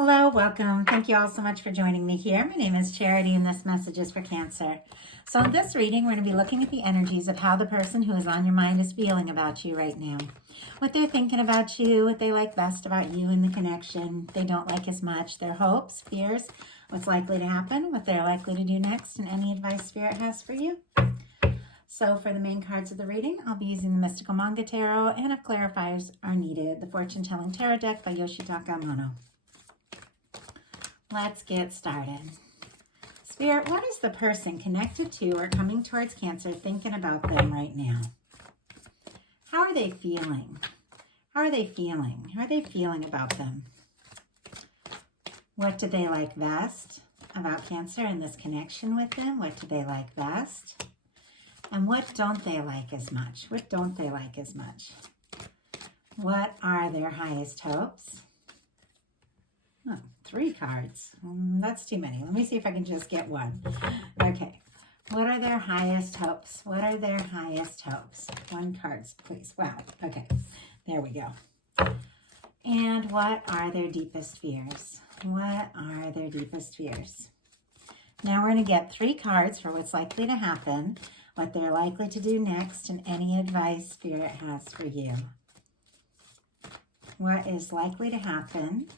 Hello, welcome. Thank you all so much for joining me here. My name is Charity and this message is for Cancer. So in this reading, we're going to be looking at the energies of how the person who is on your mind is feeling about you right now. What they're thinking about you, what they like best about you and the connection they don't like as much, their hopes, fears, what's likely to happen, what they're likely to do next, and any advice Spirit has for you. So for the main cards of the reading, I'll be using the Mystical Manga Tarot, and if clarifiers are needed, the Fortune Telling Tarot deck by Yoshitaka Amano. Let's get started. Spirit, what is the person connected to or coming towards Cancer thinking about them right now? How are they feeling? How are they feeling? How are they feeling about them? What do they like best about Cancer and this connection with them? What do they like best? And what don't they like as much? What don't they like as much? What are their highest hopes? Oh, 3 cards. That's too many. Let me see if I can just get one. Okay. What are their highest hopes? What are their highest hopes? 1 card, please. Wow. Okay. There we go. And what are their deepest fears? What are their deepest fears? Now we're going to get 3 cards for what's likely to happen, what they're likely to do next, and any advice Spirit has for you. What is likely to happen?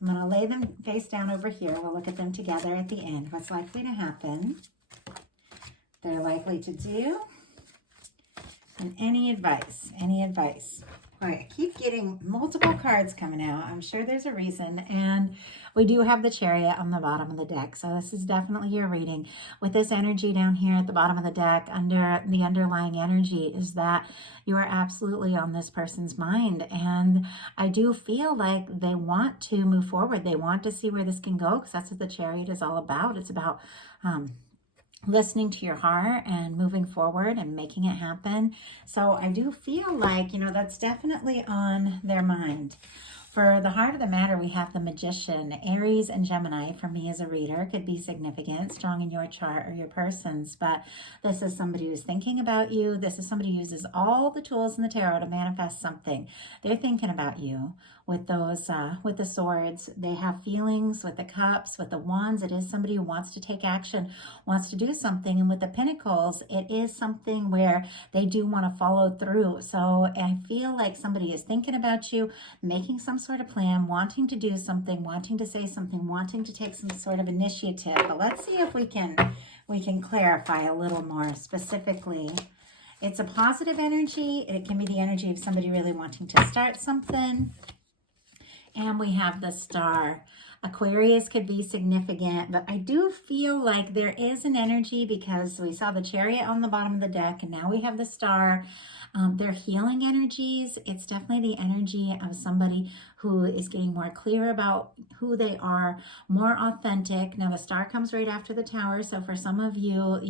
I'm going to lay them face down over here. We'll look at them together at the end. What's likely to happen, they're likely to do, and any advice, any advice. All right, I keep getting multiple cards coming out. I'm sure there's a reason, and we do have the Chariot on the bottom of the deck, so this is definitely your reading. With this energy down here at the bottom of the deck, under the underlying energy is that you are absolutely on this person's mind, and I do feel like they want to move forward. They want to see where this can go, because that's what the Chariot is all about. It's about listening to your heart and moving forward and making it happen. So I do feel like, that's definitely on their mind. For the heart of the matter, we have the Magician. Aries and Gemini, for me as a reader, could be significant, strong in your chart or your person's, but this is somebody who's thinking about you. This is somebody who uses all the tools in the tarot to manifest something. They're thinking about you with those, with the swords. They have feelings with the cups, with the wands. It is somebody who wants to take action, wants to do something. And with the pentacles, it is something where they do want to follow through. So I feel like somebody is thinking about you, making some sort of plan, wanting to do something, wanting to say something, wanting to take some sort of initiative. But let's see if we can clarify a little more specifically. It's a positive energy. It can be the energy of somebody really wanting to start something. And we have the Star. Aquarius could be significant, but I do feel like there is an energy, because we saw the Chariot on the bottom of the deck, and now we have the Star. They're healing energies. It's definitely the energy of somebody who is getting more clear about who they are, more authentic. Now, the Star comes right after the Tower, so for some of you,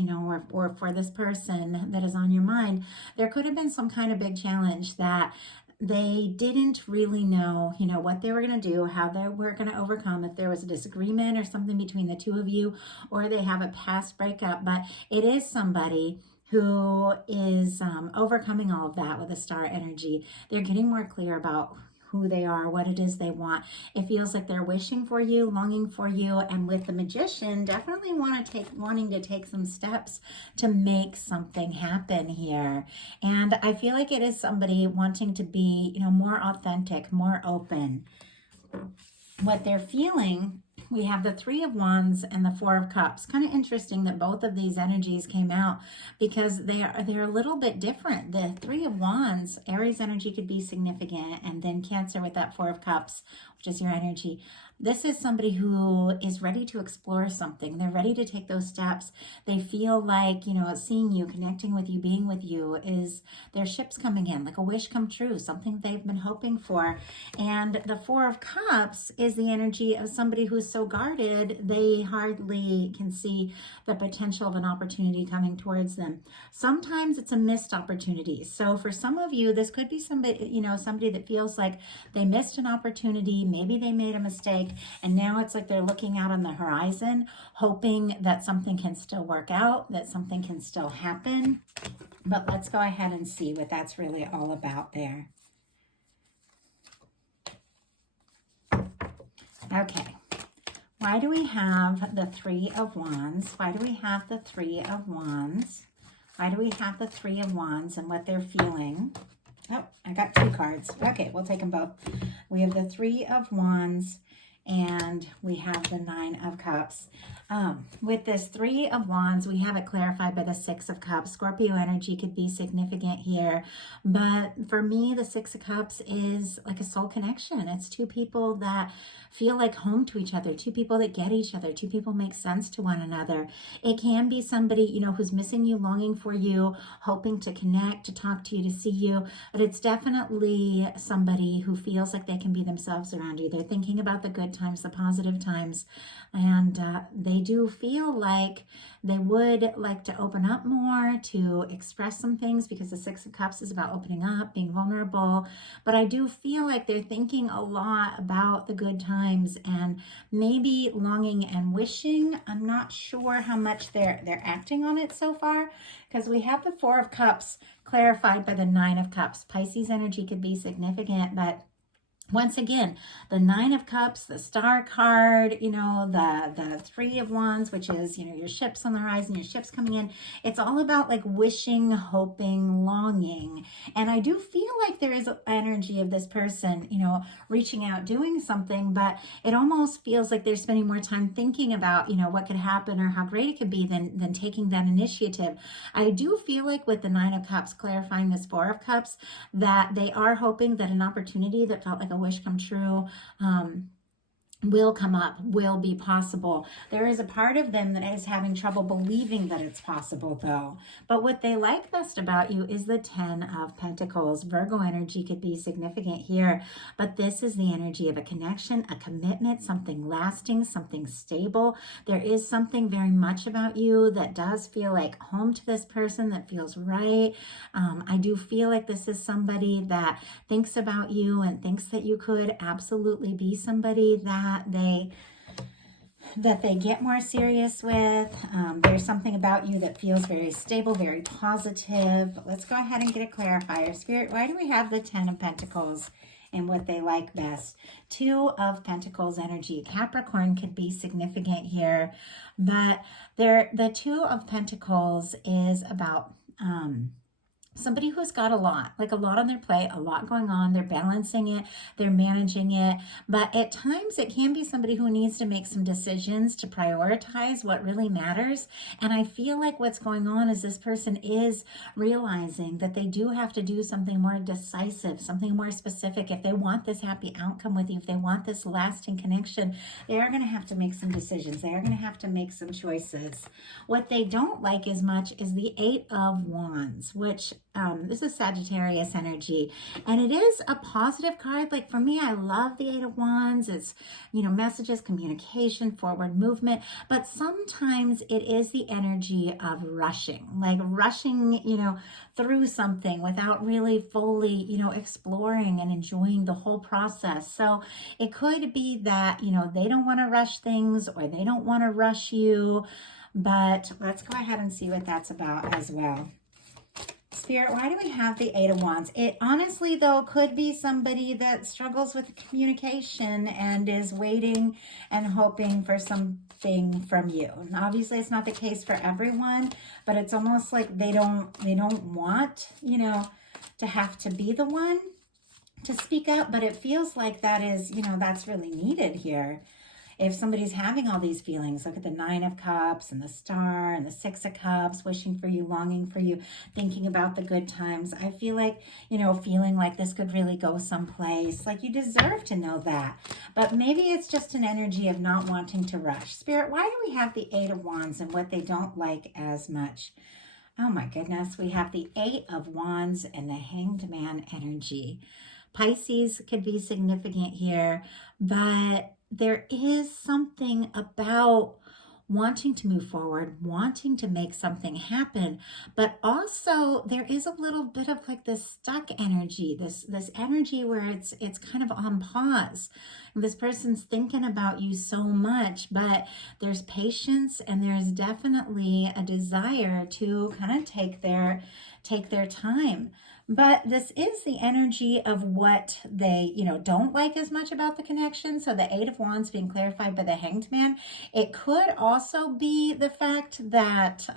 or for this person that is on your mind, there could have been some kind of big challenge that they didn't really know, what they were going to do, how they were going to overcome, if there was a disagreement or something between the two of you, or they have a past breakup. But it is somebody who is overcoming all of that with a Star energy. They're getting more clear about who they are, what it is they want. It feels like they're wishing for you, longing for you, and with the Magician, definitely wanting to take some steps to make something happen here. And I feel like it is somebody wanting to be, more authentic, more open. What they're feeling, we have the 3 of Wands and the 4 of Cups. Kind of interesting that both of these energies came out, because they're a little bit different. The 3 of Wands, Aries energy could be significant, and then Cancer with that 4 of Cups, which is your energy. This is somebody who is ready to explore something. They're ready to take those steps. They feel like, seeing you, connecting with you, being with you is their ship's coming in, like a wish come true, something they've been hoping for. And the 4 of Cups is the energy of somebody who's so guarded, they hardly can see the potential of an opportunity coming towards them. Sometimes it's a missed opportunity. So for some of you, this could be somebody, somebody that feels like they missed an opportunity. Maybe they made a mistake, and now it's like they're looking out on the horizon, hoping that something can still work out, that something can still happen. But let's go ahead and see what that's really all about there. Okay. Why do we have the Three of Wands? Why do we have the Three of Wands? Why do we have the Three of Wands and what they're feeling? Oh, I got 2 cards. Okay, we'll take them both. We have the Three of Wands and we have the Nine of Cups. With this Three of Wands, we have it clarified by the Six of Cups. Scorpio energy could be significant here, but for me, the Six of Cups is like a soul connection. It's 2 people that feel like home to each other, 2 people that get each other, 2 people make sense to one another. It can be somebody, you know, who's missing you, longing for you, hoping to connect, to talk to you, to see you, but it's definitely somebody who feels like they can be themselves around you. They're thinking about the good times, the positive times, and they do feel like they would like to open up more, to express some things, because the Six of Cups is about opening up, being vulnerable. But I do feel like they're thinking a lot about the good times and maybe longing and wishing. I'm not sure how much they're acting on it so far, because we have the Four of Cups clarified by the Nine of Cups. Pisces energy could be significant, but once again, the Nine of Cups, the Star card, you know, the Three of Wands, which is, you know, your ships on the horizon, your ships coming in. It's all about like wishing, hoping, longing. And I do feel like there is energy of this person, you know, reaching out, doing something, but it almost feels like they're spending more time thinking about, you know, what could happen or how great it could be than taking that initiative. I do feel like with the Nine of Cups clarifying this Four of Cups, that they are hoping that an opportunity that felt like a wish come true will come up, will be possible. There is a part of them that is having trouble believing that it's possible though. But what they like best about you is the Ten of Pentacles. Virgo energy could be significant here, but this is the energy of a connection, a commitment, something lasting, something stable. There is something very much about you that does feel like home to this person, that feels right. I do feel like this is somebody that thinks about you and thinks that you could absolutely be somebody that they get more serious with. There's something about you that feels very stable, very positive. Let's go ahead and get a clarifier. Spirit, why do we have the Ten of Pentacles and what they like best? Two of Pentacles energy. Capricorn could be significant here, but the Two of Pentacles is about somebody who's got a lot on their plate, a lot going on. They're balancing it, they're managing it, but at times it can be somebody who needs to make some decisions to prioritize what really matters. And I feel like what's going on is this person is realizing that they do have to do something more decisive, something more specific. If they want this happy outcome with you, if they want this lasting connection, they are going to have to make some decisions. They are going to have to make some choices. What they don't like as much is the Eight of Wands, which this is Sagittarius energy, and it is a positive card. Like for me, I love the Eight of Wands. It's, you know, messages, communication, forward movement, but sometimes it is the energy of rushing, like rushing, you know, through something without really fully, you know, exploring and enjoying the whole process. So it could be that, you know, they don't want to rush things or they don't want to rush you, but let's go ahead and see what that's about as well. Spirit, why do we have the Eight of Wands? It honestly, though, could be somebody that struggles with communication and is waiting and hoping for something from you. And obviously, it's not the case for everyone, but it's almost like they don't want, you know, to have to be the one to speak up, but it feels like that is, you know, that's really needed here. If somebody's having all these feelings, look at the Nine of Cups and the Star and the Six of Cups, wishing for you, longing for you, thinking about the good times. I feel like, you know, feeling like this could really go someplace. Like you deserve to know that. But maybe it's just an energy of not wanting to rush. Spirit, why do we have the Eight of Wands and what they don't like as much? Oh my goodness, we have the Eight of Wands and the Hanged Man energy. Pisces could be significant here, but there is something about wanting to move forward, wanting to make something happen, but also there is a little bit of like this stuck energy, this energy where it's kind of on pause. And this person's thinking about you so much, but there's patience and there's definitely a desire to kind of take their time. But this is the energy of what they, don't like as much about the connection. So the Eight of Wands being clarified by the Hanged Man. It could also be the fact that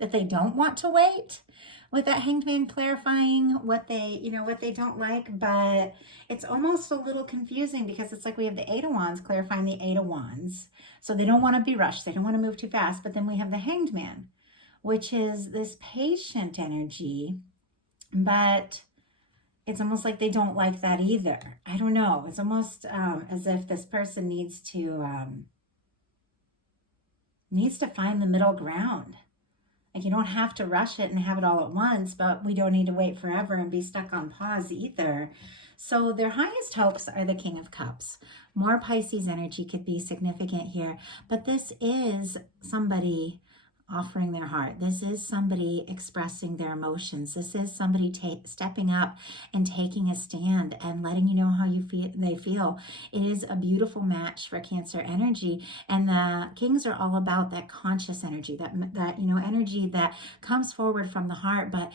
that they don't want to wait, with that Hanged Man clarifying what they don't like. But it's almost a little confusing because it's like we have the Eight of Wands clarifying the Eight of Wands. So they don't want to be rushed. They don't want to move too fast. But then we have the Hanged Man, which is this patient energy. But it's almost like they don't like that either. I don't know. It's almost as if this person needs to find the middle ground. Like, you don't have to rush it and have it all at once, but we don't need to wait forever and be stuck on pause either. So their highest hopes are the King of Cups. More Pisces energy could be significant here, but this is somebody offering their heart. This is somebody expressing their emotions. This is somebody stepping up and taking a stand and letting you know how they feel. It is a beautiful match for Cancer energy, and the Kings are all about that conscious energy, that energy that comes forward from the heart, but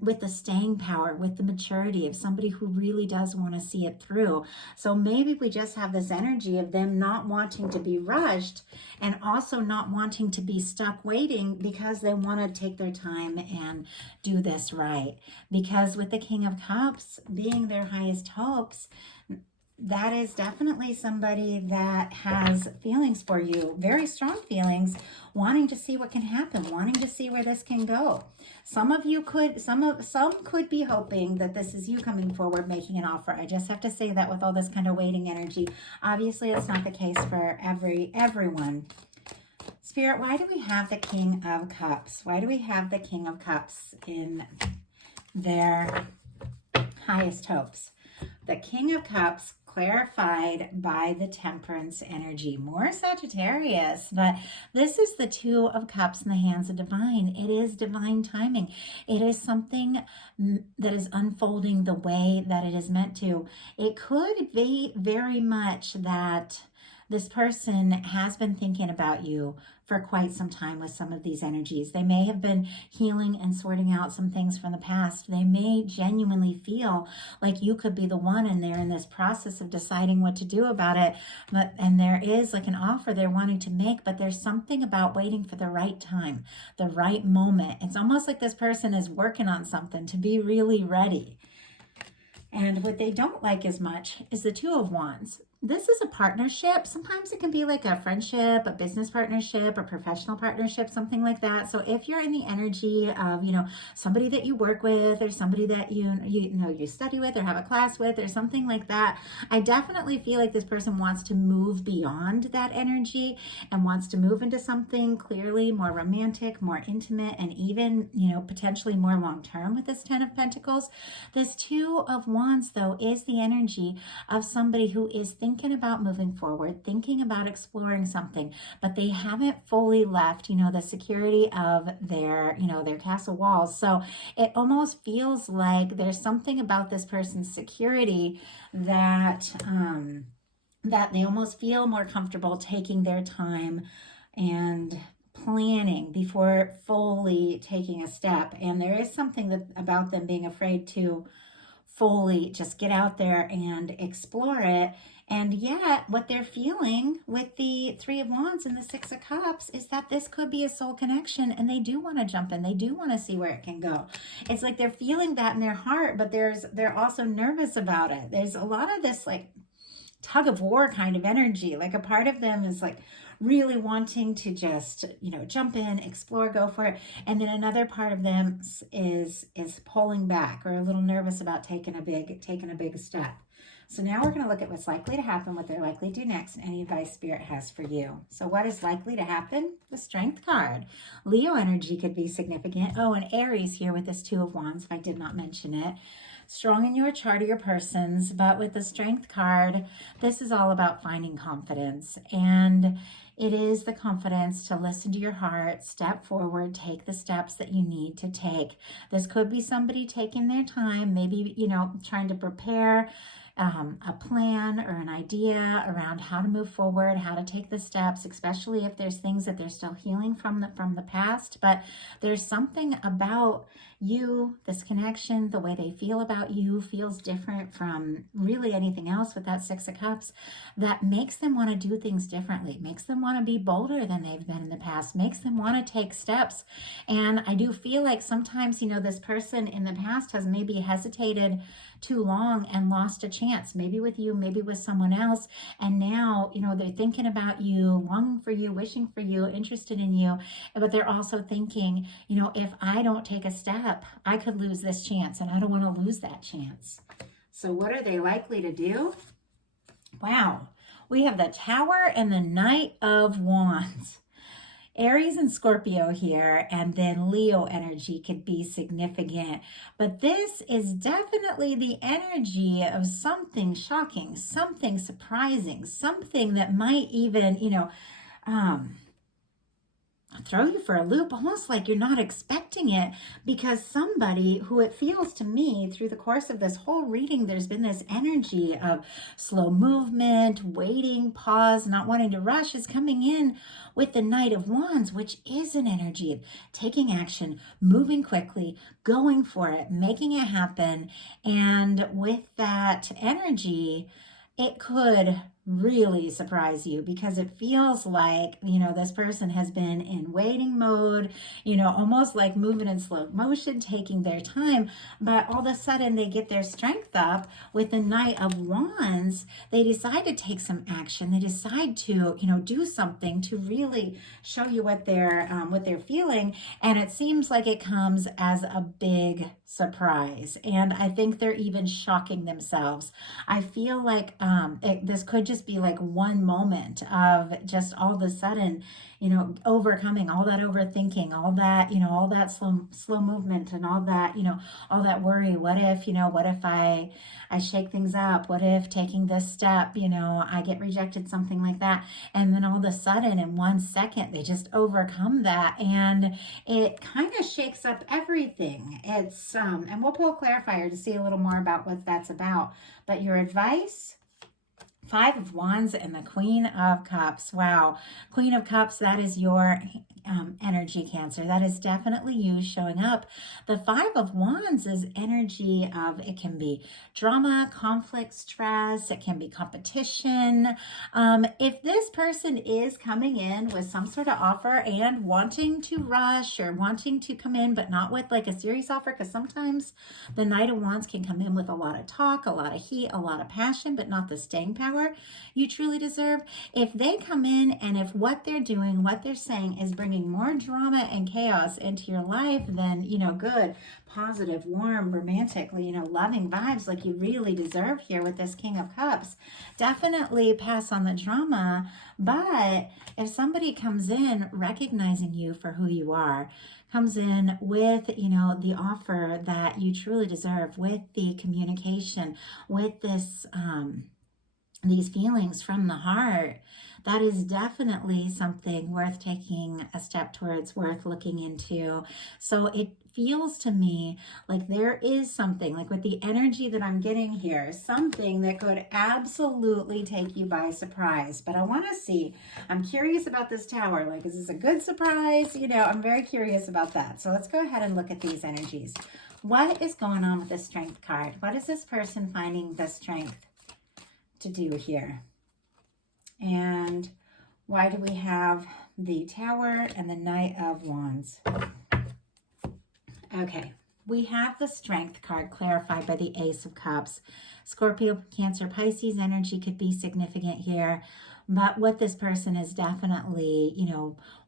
with the staying power, with the maturity of somebody who really does want to see it through. So maybe we just have this energy of them not wanting to be rushed and also not wanting to be stuck waiting because they want to take their time and do this right. Because with the King of Cups being their highest hopes, that is definitely somebody that has feelings for you, very strong feelings, wanting to see what can happen, wanting to see where this can go. Some could be hoping that this is you coming forward, making an offer. I just have to say that with all this kind of waiting energy. Obviously, it's not the case for everyone. Spirit, why do we have the King of Cups? Why do we have the King of Cups in their highest hopes? The King of Cups clarified by the Temperance energy. More Sagittarius, but this is the Two of Cups in the hands of divine. It is divine timing. It is something that is unfolding the way that it is meant to. It could be very much that this person has been thinking about you for quite some time with some of these energies. They may have been healing and sorting out some things from the past. They may genuinely feel like you could be the one, and they're in this process of deciding what to do about it. And there is like an offer they're wanting to make, but there's something about waiting for the right time, the right moment. It's almost like this person is working on something to be really ready. And what they don't like as much is the Two of Wands. This is a partnership. Sometimes it can be like a friendship, a business partnership, a professional partnership, something like that. So if you're in the energy of, somebody that you work with, or somebody that you study with or have a class with or something like that, I definitely feel like this person wants to move beyond that energy and wants to move into something clearly more romantic, more intimate, and even, potentially more long-term with this Ten of Pentacles. This Two of Wands, though, is the energy of somebody who is thinking about moving forward, thinking about exploring something, but they haven't fully left, the security of their castle walls. So it almost feels like there's something about this person's security that that they almost feel more comfortable taking their time and planning before fully taking a step. And there is something about them being afraid to fully just get out there and explore it. And yet what they're feeling with the Three of Wands and the Six of Cups is that this could be a soul connection, and they do want to jump in. They do want to see where it can go. It's like they're feeling that in their heart, but they're also nervous about it. There's a lot of this like tug of war kind of energy. Like a part of them is like really wanting to just, jump in, explore, go for it. And then another part of them is pulling back or a little nervous about taking a big step. So now we're going to look at what's likely to happen, what they're likely to do next, and any advice Spirit has for you. So what is likely to happen? The Strength card. Leo energy could be significant. Oh, and Aries here with this Two of Wands, if I did not mention it. Strong in your chart or your persons, but with the Strength card, this is all about finding confidence. And it is the confidence to listen to your heart, step forward, take the steps that you need to take. This could be somebody taking their time, maybe, trying to prepare, a plan or an idea around how to move forward, how to take the steps, especially if there's things that they're still healing from the past. But there's something about you, this connection, the way they feel about you feels different from really anything else with that Six of Cups, that makes them want to do things differently, makes them want to be bolder than they've been in the past, makes them want to take steps. And I do feel like sometimes, this person in the past has maybe hesitated too long and lost a chance, maybe with you, maybe with someone else. And now, they're thinking about you, longing for you, wishing for you, interested in you. But they're also thinking, if I don't take a step, I could lose this chance, and I don't want to lose that chance. So what are they likely to do? Wow, we have the Tower and the Knight of Wands. Aries and Scorpio here, and then Leo energy could be significant. But this is definitely the energy of something shocking, something surprising, something that might even, throw you for a loop, almost like you're not expecting it, because somebody who, it feels to me through the course of this whole reading, there's been this energy of slow movement, waiting, pause, not wanting to rush, is coming in with the Knight of Wands, which is an energy of taking action, moving quickly, going for it, making it happen. And with that energy, it could really surprise you, because it feels like, this person has been in waiting mode, almost like moving in slow motion, taking their time, but all of a sudden they get their strength up with the Knight of Wands. They decide to take some action. They decide to, do something to really show you what they're feeling. And it seems like it comes as a big surprise. And I think they're even shocking themselves. I feel like this could just be like one moment of just all of a sudden, overcoming all that overthinking, all that, all that slow movement and all that, all that worry. What if I shake things up? What if taking this step, I get rejected, something like that. And then all of a sudden in 1 second, they just overcome that. And it kind of shakes up everything. It's, and we'll pull a clarifier to see a little more about what that's about. But your advice, 5 of Wands and the Queen of Cups. Wow. Queen of Cups, that is your energy, Cancer. That is definitely you showing up. The 5 of Wands is energy of, it can be drama, conflict, stress. It can be competition. If this person is coming in with some sort of offer and wanting to rush or wanting to come in, but not with like a serious offer, because sometimes the Knight of Wands can come in with a lot of talk, a lot of heat, a lot of passion, but not the staying power you truly deserve. If they come in and if what they're doing, what they're saying is bringing more drama and chaos into your life than, good, positive, warm, romantically, loving vibes like you really deserve here with this King of Cups, definitely pass on the drama. But if somebody comes in recognizing you for who you are, comes in with, the offer that you truly deserve, with the communication, with this, these feelings from the heart, that is definitely something worth taking a step towards, worth looking into. So it feels to me like there is something, like with the energy that I'm getting here, something that could absolutely take you by surprise. But I want to see, I'm curious about this Tower. Like, is this a good surprise? I'm very curious about that. So let's go ahead and look at these energies. What is going on with the Strength card? What is this person finding the strength to do here? And why do we have the Tower and the Knight of Wands? Okay, we have the Strength card clarified by the Ace of Cups. Scorpio, Cancer, Pisces energy could be significant here. But what this person is definitely,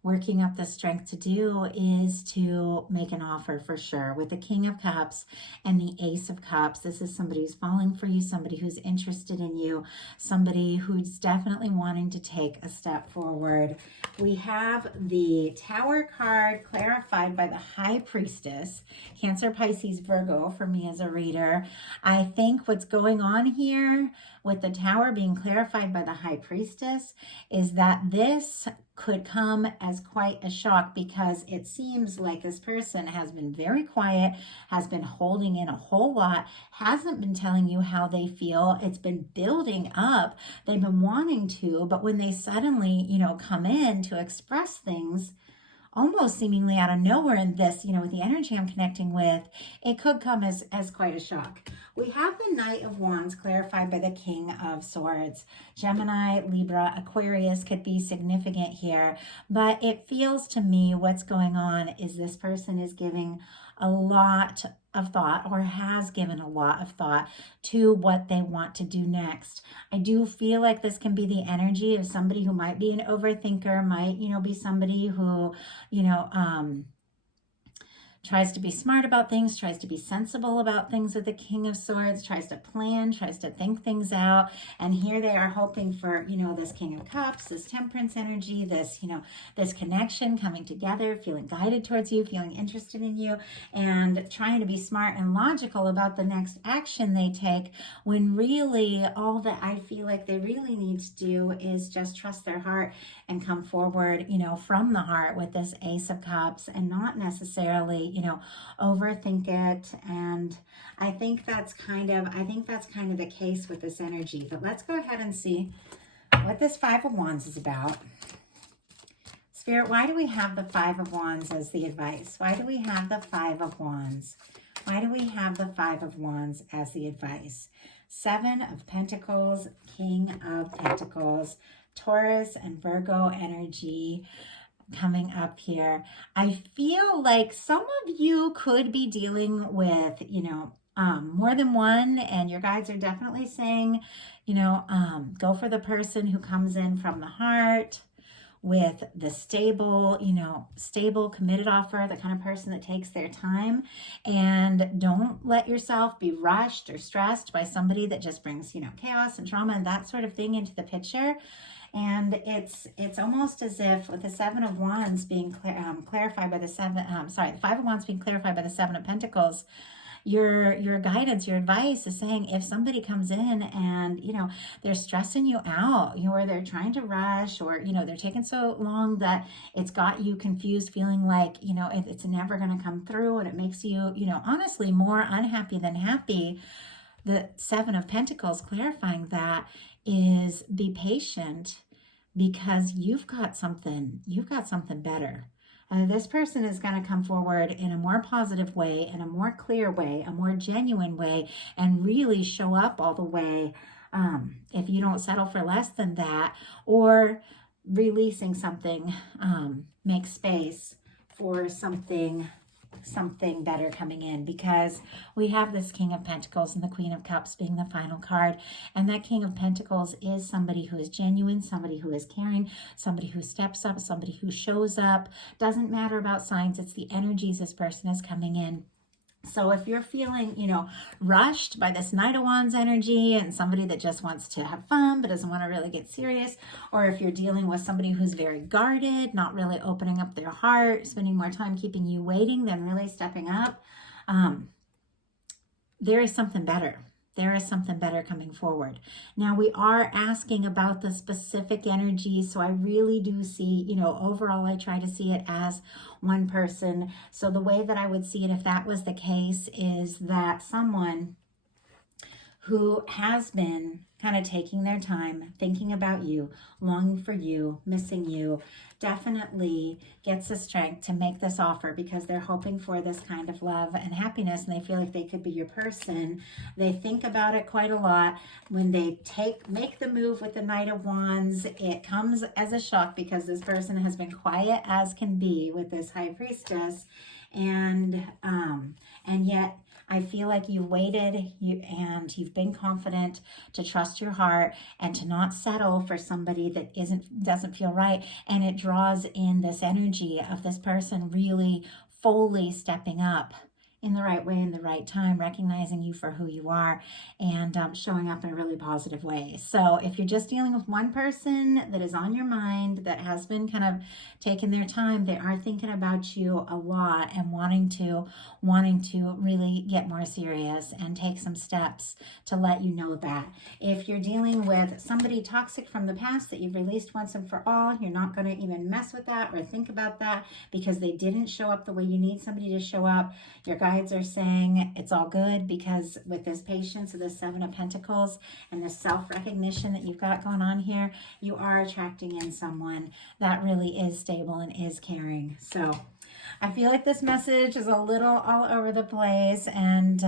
working up the strength to do is to make an offer for sure. With the King of Cups and the Ace of Cups, this is somebody who's falling for you, somebody who's interested in you, somebody who's definitely wanting to take a step forward. We have the Tower card clarified by the High Priestess, Cancer, Pisces, Virgo for me as a reader. I think what's going on here, with the Tower being clarified by the High Priestess, is that this could come as quite a shock, because it seems like this person has been very quiet, has been holding in a whole lot, hasn't been telling you how they feel. It's been building up. They've been wanting to, but when they suddenly, come in to express things, almost seemingly out of nowhere in this, with the energy I'm connecting with, it could come as quite a shock. We have the Knight of Wands clarified by the King of Swords. Gemini, Libra, Aquarius could be significant here, but it feels to me what's going on is this person is giving a lot of thought, or has given a lot of thought to what they want to do next. I do feel like this can be the energy of somebody who might be an overthinker, might, be somebody who, tries to be smart about things, tries to be sensible about things with the King of Swords, tries to plan, tries to think things out. And here they are hoping for, this King of Cups, this Temperance energy, this, this connection coming together, feeling guided towards you, feeling interested in you, and trying to be smart and logical about the next action they take, when really all that I feel like they really need to do is just trust their heart and come forward, from the heart with this Ace of Cups, and not necessarily, overthink it. And I think that's kind of the case with this energy. But let's go ahead and see what this Five of Wands is about. Spirit, why do we have the Five of Wands as the advice? Why do we have the Five of Wands? Why do we have the Five of Wands as the advice? Seven of Pentacles, King of Pentacles, Taurus and Virgo energy coming up here. I feel like some of you could be dealing with, more than one, and your guides are definitely saying, go for the person who comes in from the heart with the stable, stable, committed offer, the kind of person that takes their time, and don't let yourself be rushed or stressed by somebody that just brings, chaos and trauma and that sort of thing into the picture. And it's almost as if with the Seven of Wands being clarified by the the Five of Wands being clarified by the Seven of Pentacles, your guidance, your advice is saying, if somebody comes in and, they're stressing you out, or they're trying to rush, or, they're taking so long that it's got you confused, feeling like, it's never going to come through, and it makes you, honestly more unhappy than happy. The Seven of Pentacles clarifying that is, be patient, because you've got something better. This person is going to come forward in a more positive way, in a more clear way, a more genuine way, and really show up all the way. If you don't settle for less than that, or releasing something, make space for something better coming in, because we have this King of Pentacles and the Queen of Cups being the final card. And that King of Pentacles is somebody who is genuine, somebody who is caring, somebody who steps up, somebody who shows up. Doesn't matter about signs, it's the energies this person is coming in. So if you're feeling, rushed by this Knight of Wands energy, and somebody that just wants to have fun but doesn't want to really get serious, or if you're dealing with somebody who's very guarded, not really opening up their heart, spending more time keeping you waiting than really stepping up, there is something better. There is something better coming forward. Now, we are asking about the specific energy, so I really do see, overall I try to see it as one person. So the way that I would see it if that was the case is that someone who has been kind of taking their time, thinking about you, longing for you, missing you, definitely gets the strength to make this offer, because they're hoping for this kind of love and happiness, and they feel like they could be your person. They think about it quite a lot. When they make the move with the Knight of Wands, it comes as a shock, because this person has been quiet as can be with this High Priestess, and yet I feel like you waited, and you've been confident to trust your heart and to not settle for somebody that doesn't feel right. And it draws in this energy of this person really fully stepping up in the right way, in the right time, recognizing you for who you are, and showing up in a really positive way. So if you're just dealing with one person that is on your mind, that has been kind of taking their time, they are thinking about you a lot and wanting to really get more serious and take some steps to let you know that. If you're dealing with somebody toxic from the past that you've released once and for all, you're not going to even mess with that or think about that because they didn't show up the way you need somebody to show up. Your guides are saying it's all good, because with this patience of the Seven of Pentacles and this self-recognition that you've got going on here, you are attracting in someone that really is stable and is caring. So I feel like this message is a little all over the place, and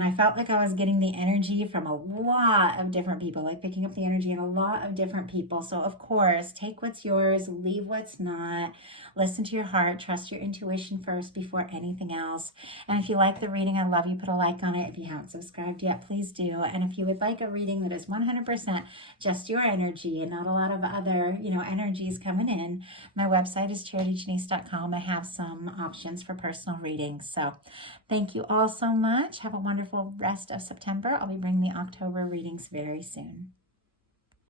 I felt like I was getting the energy from a lot of different people, like picking up the energy in a lot of different people. So of course, take what's yours, leave what's not, listen to your heart, trust your intuition first before anything else. And if you like the reading, I love you, put a like on it. If you haven't subscribed yet, please do. And if you would like a reading that is 100% just your energy and not a lot of other, energies coming in, my website is charityjanice.com. I have some options for personal readings. So thank you all so much. Have a wonderful rest of September. I'll be bringing the October readings very soon.